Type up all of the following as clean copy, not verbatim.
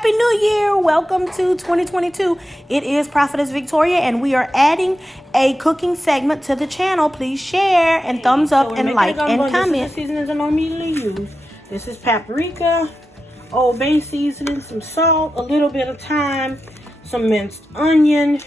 Happy New Year! Welcome to 2022. It is Prophetess Victoria, and we are adding a cooking segment to the channel. Please share and thumbs up and like and comment. This is the seasonings I normally use. This is paprika, Old Bay seasoning, some salt, a little bit of thyme, some minced onion,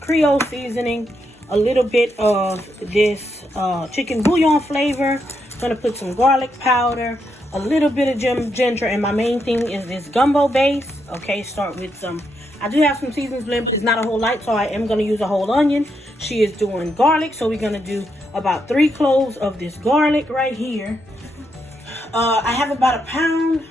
Creole seasoning, a little bit of this chicken bouillon flavor. I'm gonna put some garlic powder, a little bit of ginger, and my main thing is this gumbo base. Okay, start with some, I do have some seasonings blend, but it's not a whole lot, so I am going to use a whole onion. She is doing garlic, so we're going to do about 3 cloves of this garlic right here. I have about 1.5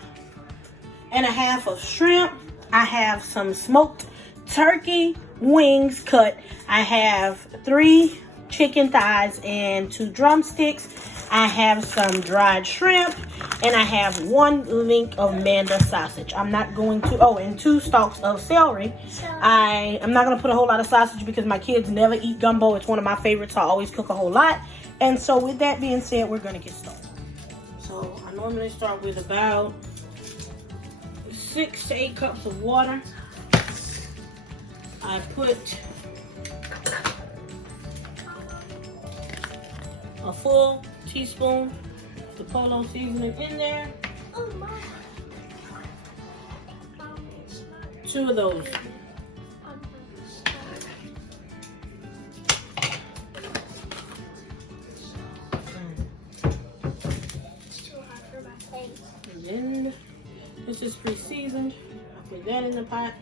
pounds of shrimp. I have some smoked turkey wings cut. I have 3 chicken thighs and 2 drumsticks. I have some dried shrimp, and I have 1 link of Manda sausage. I'm not going to, and 2 stalks of celery. I am not going to put a whole lot of sausage because my kids never eat gumbo. It's one of my favorites, so I always cook a whole lot. And so with that being said, we're going to get started. So I normally start with about 6 to 8 cups of water. I put a full teaspoon of the polo seasoning in there. 2 of those. And then this is pre-seasoned. I put that in the pot.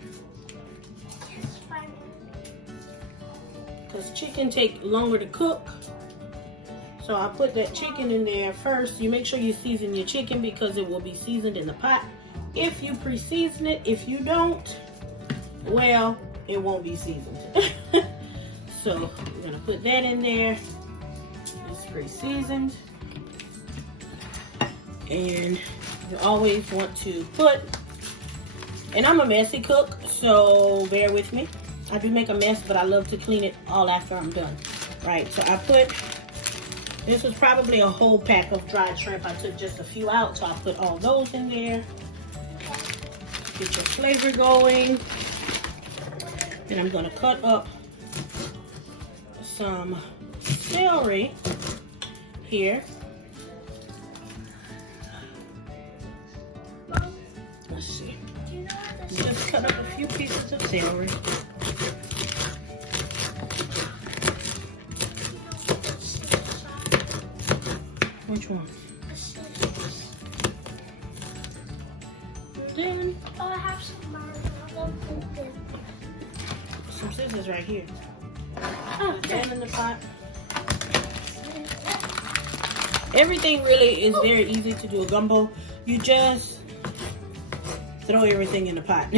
Because chicken take longer to cook. So I put that chicken in there first. You make sure you season your chicken because it will be seasoned in the pot. If you pre-season it, if you don't, well, it won't be seasoned. So we're gonna put that in there. It's pre-seasoned. And you always want to put, and I'm a messy cook, so bear with me. I do make a mess, but I love to clean it all after I'm done. Right, so I put, this was probably a whole pack of dried shrimp. I took just a few out, so I put all those in there. Get your flavor going. Then I'm gonna cut up some celery here. Let's see. Just cut up a few pieces of celery. Which one? Then I have some scissors right here. Put that in the pot. Everything really is very easy to do a gumbo. You just throw everything in the pot.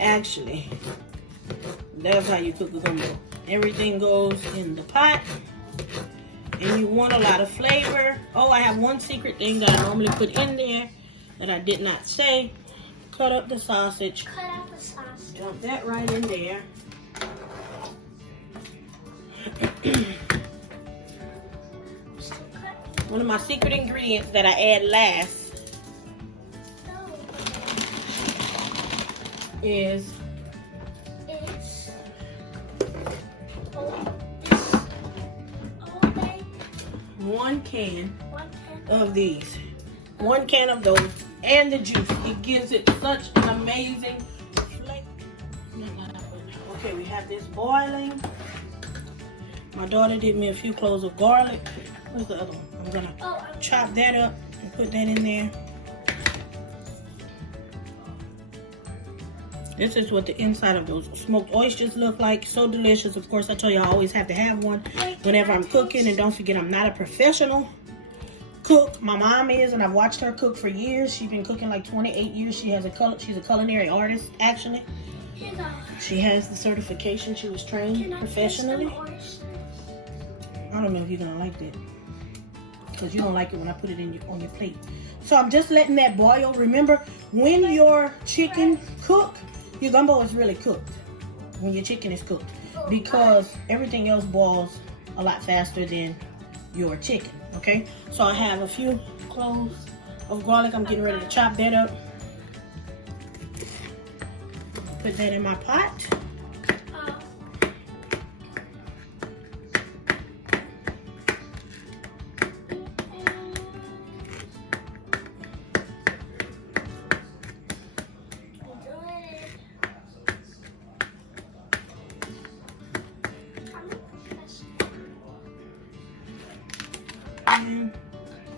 Actually, that's how you cook a gumbo. Everything goes in the pot. And you want a lot of flavor. Oh, I have one secret thing that I normally put in there that I did not say. Cut up the sausage. Cut out the sausage. Dump that right in there. One of my secret ingredients that I add last is 1 can of these. 1 can of those and the juice. It gives it such an amazing flavor. Okay, we have this boiling. My daughter did me a few cloves of garlic. Where's the other one? I'm gonna chop that up and put that in there. This is what the inside of those smoked oysters look like. So delicious. Of course, I tell you I always have to have one whenever I'm cooking. And don't forget, I'm not a professional cook. My mom is, and I've watched her cook for years. She's been cooking like 28 years. She's a culinary artist, actually. She has the certification. She was trained professionally. I don't know if you're gonna like that, because you don't like it when I put it on your plate. So I'm just letting that boil. Remember, when your chicken cook, your gumbo is really cooked when your chicken is cooked, because everything else boils a lot faster than your chicken. Okay, so I have a few cloves of garlic. I'm getting ready to chop that up. put that in my pot.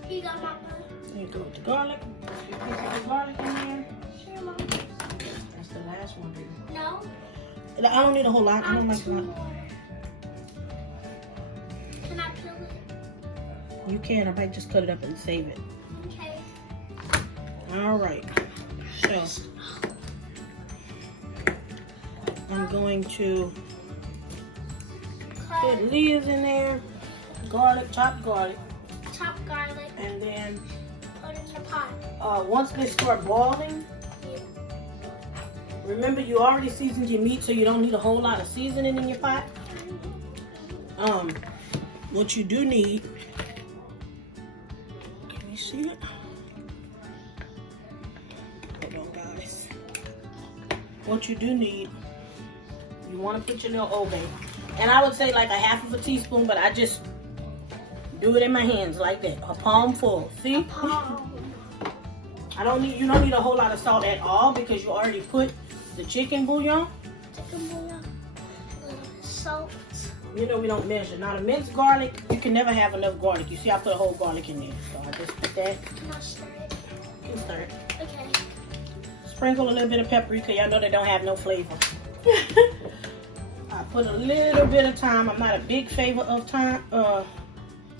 You got my You go with the garlic. You put the garlic in there. Sure, Mom. That's the last one, baby. No. I don't need a whole lot. I don't like a two lot. more. Can I peel it? You can. I might just cut it up and save it. Okay. All right. So I'm going to put leaves in there, garlic, chopped garlic, Chop garlic. and then Put in the pot. once they start boiling, remember you already seasoned your meat, so you don't need a whole lot of seasoning in your pot. What you do need, can you see it? Hold on, guys. What you do need, you want to put your little Old Bay, and I would say like a half of a teaspoon, but I just do it in my hands like that, a palm full. See? You don't need a whole lot of salt at all because you already put the chicken bouillon. Chicken bouillon. Salt. You know we don't measure. Now the minced garlic, you can never have enough garlic. You see I put a whole garlic in there. So I just put that. Can I stir it? You can stir it. Okay. Sprinkle a little bit of paprika. Y'all know they don't have no flavor. I put a little bit of thyme. I'm not a big favor of thyme.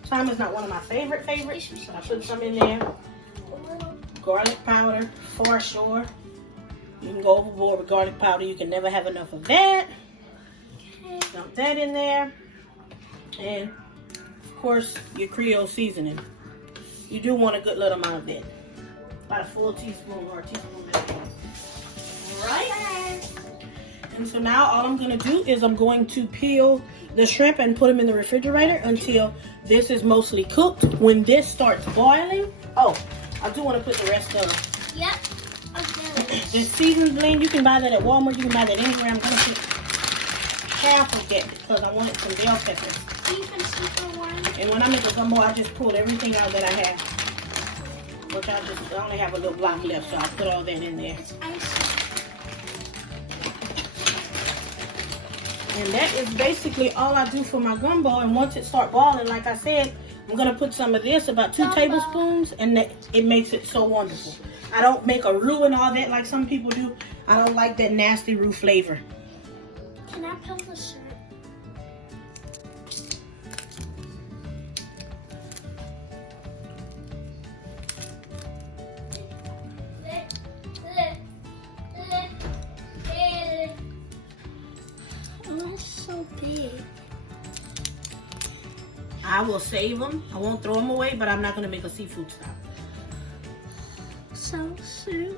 Thyme is not one of my favorites. So I put some in there. Garlic powder, for sure. You can go overboard with garlic powder. You can never have enough of that. Dump that in there. And, of course, your Creole seasoning. You do want a good little amount of that. About a full teaspoon or a teaspoon of that. Alright? And so now all I'm going to do is I'm going to peel the shrimp and put them in the refrigerator until this is mostly cooked. When this starts boiling, I do want to put the rest of Yep. Okay. the seasoned blend. You can buy that at Walmart. You can buy that anywhere. I'm going to put half of that because I wanted some bell peppers. Beef and super one. And when I make a gumbo, I just pulled everything out that I have. Which I only have a little block left, so I put all that in there. It's icy. And that is basically all I do for my gumbo. And once it starts boiling, like I said, I'm going to put some of this, about 2 tablespoons, and it makes it so wonderful. I don't make a roux and all that like some people do. I don't like that nasty roux flavor. Can I peel the shirt? Oh, that's so big. I will save them. I won't throw them away, but I'm not going to make a seafood style. So soon.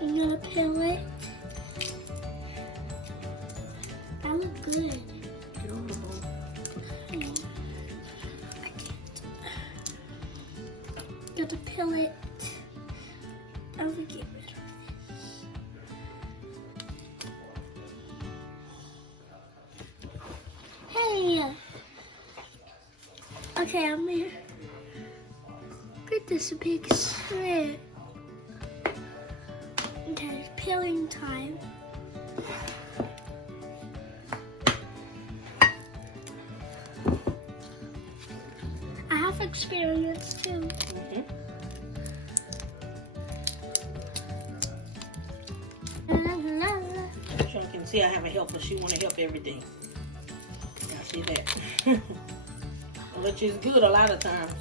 I'm gonna peel it. That look good. Get over the bowl. I can't. Gotta peel it. I will get rid of this. Hey! Okay, I'm here. Look at this big shrimp. Okay, it's peeling time. I have experience too. So you can see I have a helper. She want to help everything. I see that. Which is good a lot of times.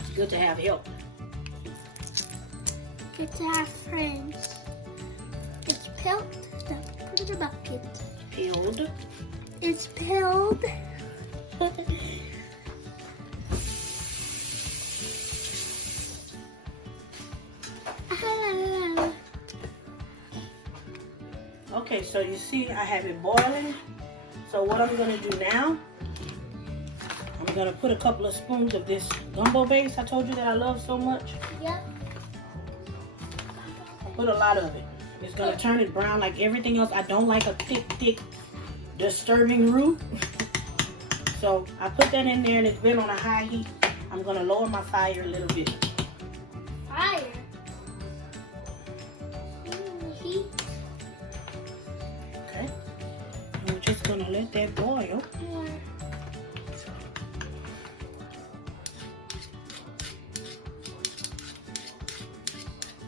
It's good to have help. Good to have friends. It's peeled. Now put it in a bucket. Peeled. It's peeled. Okay, so you see I have it boiling. So what I'm going to do now, I'm going to put a couple of spoons of this gumbo base I told you that I love so much. Yep. Put a lot of it. It's gonna turn it brown like everything else. I don't like a thick, disturbing roux. So I put that in there and it's been on a high heat. I'm gonna lower my fire a little bit. Fire. Heat. Okay. And we're just gonna let that boil. Yeah.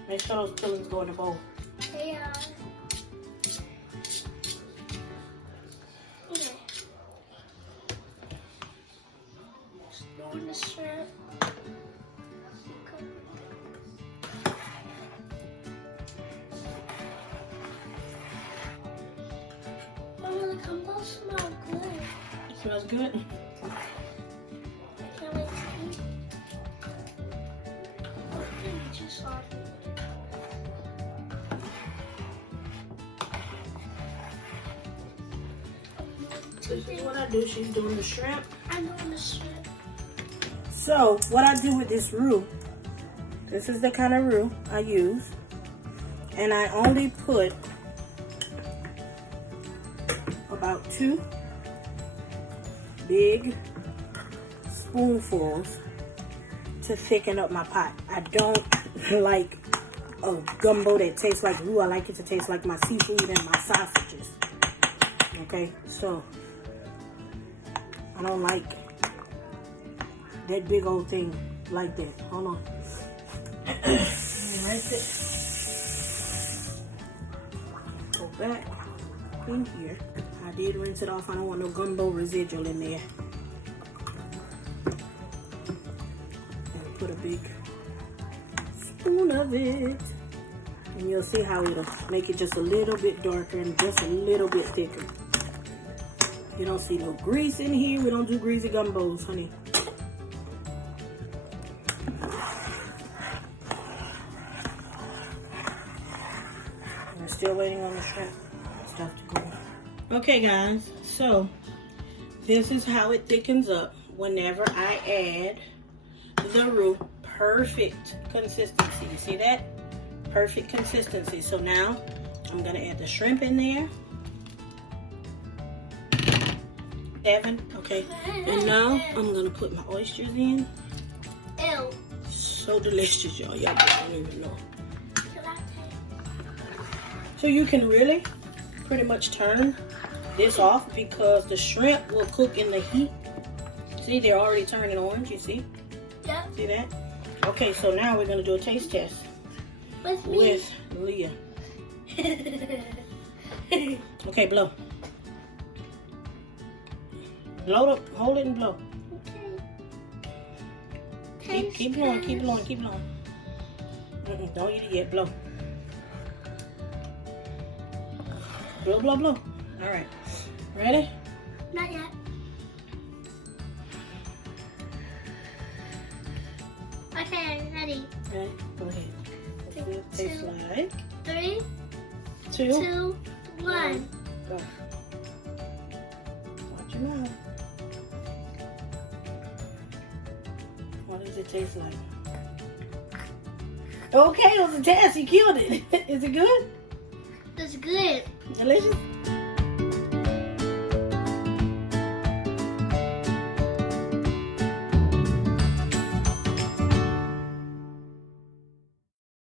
Make sure those fillings go in the bowl. They are. Okay. Store the shrimp. Oh, the gumbo smells good. Smells good. Can't wait to eat. Oh, it's too soft. This is what I do. She's doing the shrimp. I'm doing the shrimp. So what I do with this roux, this is the kind of roux I use. And I only put about 2 big spoonfuls to thicken up my pot. I don't like a gumbo that tastes like roux. I like it to taste like my seafood and my sausages. Okay, so I don't like that big old thing like that. Hold on. Rinse it. Go back in here. I did rinse it off. I don't want no gumbo residual in there. And put a big spoon of it. And you'll see how it'll make it just a little bit darker and just a little bit thicker. You don't see no grease in here. We don't do greasy gumbos, honey. We're still waiting on the shrimp stuff to go. Okay, guys. So this is how it thickens up whenever I add the roux. Perfect consistency. You see that? Perfect consistency. So now I'm gonna add the shrimp in there. 7, okay. And now I'm gonna put my oysters in. Ew. So delicious, y'all. Y'all don't even know. Should I take? So you can really pretty much turn this off because the shrimp will cook in the heat. See, they're already turning orange, you see? Yep. See that? Okay, so now we're gonna do a taste test With me. with Leah. Okay, blow. Blow up, hold it and blow. Okay. Keep blowing, keep blowing, keep blowing. Don't eat it yet, blow. Blow, blow, blow. All right, ready? Not yet. Okay, ready. Okay, go ahead. What's it taste like? 3, 2, 2, 1. go. Watch your mouth. What does it taste like? Okay, it was a test. You killed it. Is it good? That's good. Delicious?